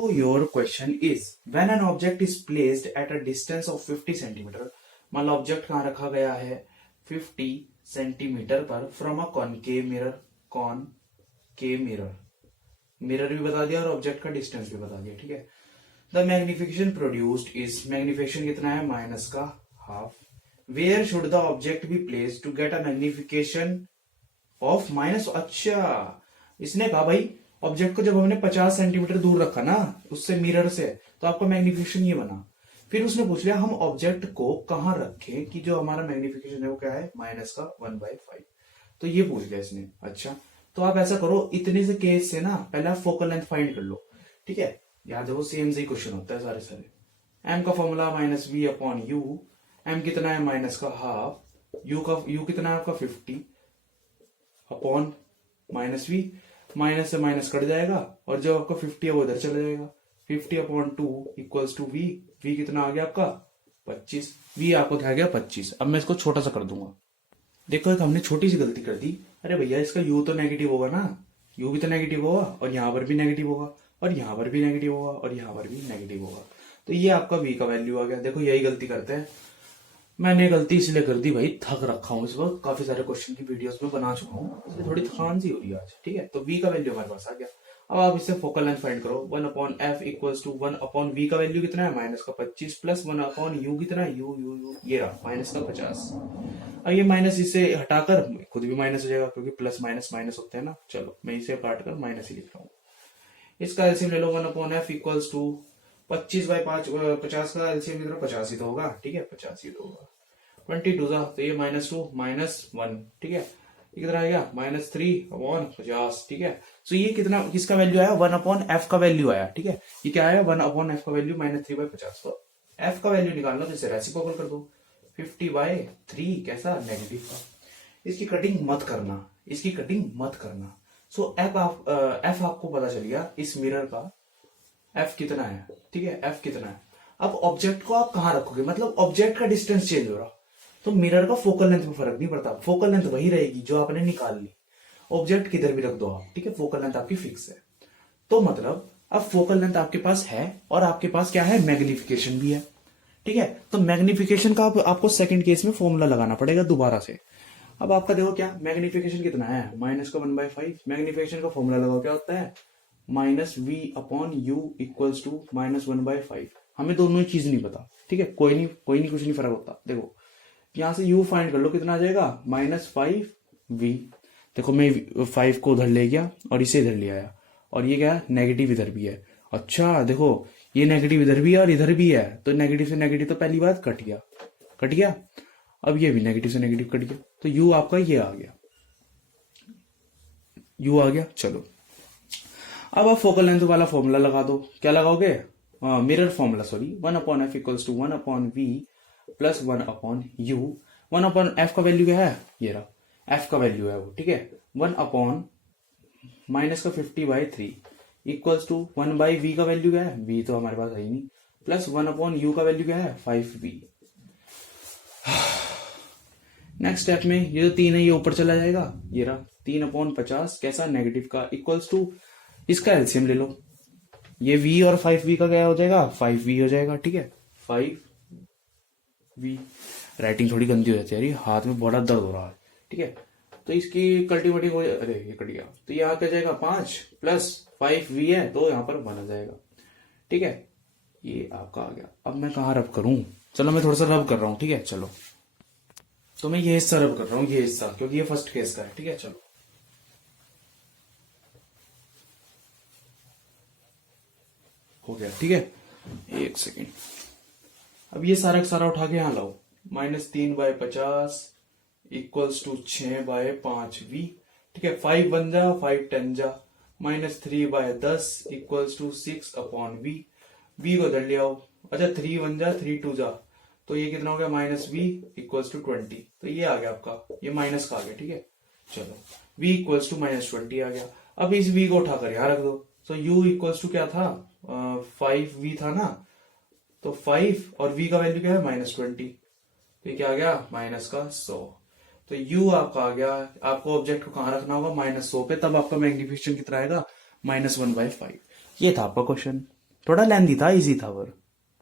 So your question is when an object is placed at a distance of 50 centimetre, मान लो object कहाँ रखा गया है 50 सेंटीमीटर पर from a concave mirror, mirror भी बता दिया और ऑब्जेक्ट का डिस्टेंस भी बता दिया, ठीक है। The magnification produced is, magnification कितना है माइनस का half. Where should the object be place to get a magnification of minus, अच्छा इसने कहा भाई ऑब्जेक्ट को जब हमने 50 सेंटीमीटर दूर रखा ना उससे मिरर से, तो आपका मैग्निफिकेशन ये बना। फिर उसने पूछ लिया हम ऑब्जेक्ट को कहां रखें कि जो हमारा मैग्निफिकेशन है वो क्या है माइनस का 1/5, तो ये पूछ लिया इसने। अच्छा तो आप ऐसा करो, इतने से केस से ना पहले आप फोकल लेंथ फाइंड कर लो, ठीक है। याद है वो सेम से ही क्वेश्चन होता है सारे सारे। एम का formula minus v upon u, m कितना है माइनस का हाफ, यू कितना है आपका 50 अपॉन माइनस वी, माइनस से माइनस कट जाएगा और जो आपका 50 है वो इधर चला जाएगा, 50 upon 2 equals to v, v कितना आ गया आपका 25, वी आपको क्या आ गया 25। अब मैं इसको छोटा सा कर दूंगा। देखो एक हमने छोटी सी गलती कर दी, अरे भैया इसका u तो नेगेटिव होगा ना, u भी तो नेगेटिव होगा और यहां पर भी नेगेटिव होगा और यहां पर भी नेगेटिव होगा और यहां पर भी नेगेटिव होगा, तो ये आपका v का वैल्यू आ गया। देखो यही गलती करते हैं, मैंने गलती इसलिए कर दी भाई थक रखा हूं इस वक्त, काफी सारे क्वेश्चन की वीडियोस में बना चुका हूं, इसलिए थोड़ी थकान सी हो रही है आज, ठीक है। तो v का वैल्यू हमारे पास आ गया। अब आप इससे फोकल लेंथ फाइंड करो, 1 upon f equals to 1 upon v का वैल्यू कितना है माइनस का 25 प्लस 1 अपॉन यू कितना है यू ये रहा माइनस का 50। अब ये माइनस इसे हटाकर खुद भी माइनस हो जाएगा क्योंकि प्लस माइनस माइनस होते हैं ना, चलो मैं इसे काट कर माइनस ही लिख रहा हूँ। इसका एलसीएम ले लो, 1 अपॉन एफ इक्वल्स टू 25/5, 50 का एलसीएम इधर 50 ही तो होगा, ठीक है 50 ही तो होगा। 22 जा तो ये -2 -1, ठीक है। कितना आ गया -3 अपॉन 50, ठीक है। तो ये कितना किसका वैल्यू आया 1 अपॉन एफ का वैल्यू आया, ठीक है। ये क्या आया 1 अपॉन एफ का वैल्यू -3/50। तो एफ का वैल्यू निकालना तो इसे रेसिप्रोकल कर दो, 50/3 कैसा नेगेटिव का। इसकी कटिंग मत करना, इसकी कटिंग मत करना। सो एफ आपको पता चल गया इस मिरर का एफ कितना है, ठीक है एफ कितना है। अब ऑब्जेक्ट को आप कहां रखोगे, मतलब ऑब्जेक्ट का डिस्टेंस चेंज हो रहा तो मिरर का फोकल लेंथ में फर्क नहीं पड़ता, फोकल लेंथ वही रहेगी जो आपने निकाल ली। ऑब्जेक्ट किधर भी रख दो आप, ठीक है फोकल लेंथ आपकी फिक्स है। तो मतलब अब फोकल लेंथ आपके पास है और आपके पास क्या है मैग्निफिकेशन भी है, ठीक है। तो मैग्निफिकेशन का आपको सेकंड केस में फॉर्मूला लगाना पड़ेगा दोबारा से। अब आपका देखो क्या मैग्निफिकेशन कितना है माइनस का 1/5, मैग्निफिकेशन का फॉर्मूला लगाओ क्या होता है minus v upon u equals to -1/5। हमें दोनों ही चीज नहीं पता, ठीक है कोई नहीं कुछ नहीं फर्क होता। देखो यहां से u फाइंड कर लो कितना आ जाएगा -5v। देखो मैं 5 को उधर ले गया और इसे इधर ले आया और ये क्या नेगेटिव इधर भी है। अच्छा देखो ये नेगेटिव इधर भी है और इधर भी है, तो नेगेटिव से नेगेटिव तो पहली बात कट गया। अब ये भी नेगेटिव से नेगेटिव कट गया, तो u आपका ये आ गया, u आ गया। चलो अब आप फोकल लेंथ वाला फॉर्मूला लगा दो, क्या लगाओगे mirror formula, sorry 1 upon f equals to 1 upon v plus 1 upon u. 1 upon f का वैल्यू क्या है ये रहा, एफ का वैल्यू है वो, ठीक है 1 अपॉन माइनस का 50/3 इक्वल्स टू 1/v का वैल्यू क्या है v तो हमारे पास है ही नहीं, प्लस 1 अपॉन u का वैल्यू क्या है 5v। नेक्स्ट स्टेप में ये जो 3 है ये ऊपर चला जाएगा, ये रहा 3 अपॉन 50 कैसा नेगेटिव का इक्वल्स टू इसका एलसीएम ले लो, ये v और 5v का क्या हो जाएगा 5v हो जाएगा, ठीक है 5v। राइटिंग थोड़ी गंदी हो जाती है यार, हाथ में बड़ा दर्द हो रहा है, ठीक है। तो इसकी कल्टीवेटिंग हो अरे ये कट गया, तो यहाँ क्या जाएगा 5 प्लस 5v है तो यहाँ पर 1 आ जाएगा, ठीक है ये आपका आ गया। अब मैं कहाँ रब करूं, चलो मैं थोड़ा सा रब कर रहा हूँ, ठीक है चलो। तो मैं ये हिस्सा रब कर रहा हूँ, ये हिस्सा क्योंकि ये फर्स्ट केस का है, ठीक है चलो हो गया, ठीक है 1 सेकेंड। अब ये सारा सारा उठा के यहां लाओ, -3/50 इक्वल्स टू 6/5v, ठीक है 5 बन जा 5 10 जा, -3/10 equals to 6 upon v, v को इधर ले आओ, अच्छा 3 बन जा 3 2 जा, तो ये कितना हो गया -v इक्वल्स टू 20, तो ये आ गया आपका ये माइनस का आ गया, ठीक है चलो v इक्वल्स टू -20 आ गया। अब इस v को उठाकर यहां रख दो, तो u इक्वल्स टू क्या था 5v था ना, तो 5 और v का वैल्यू क्या है -20, तो ये क्या आ गया -100। तो u आपका आ गया, आपको ऑब्जेक्ट को कहां रखना होगा -100 पे, तब आपका मैग्निफिकेशन कितना आएगा -1/5। ये था आपका क्वेश्चन। थोड़ा लेंदी था, इजी था पर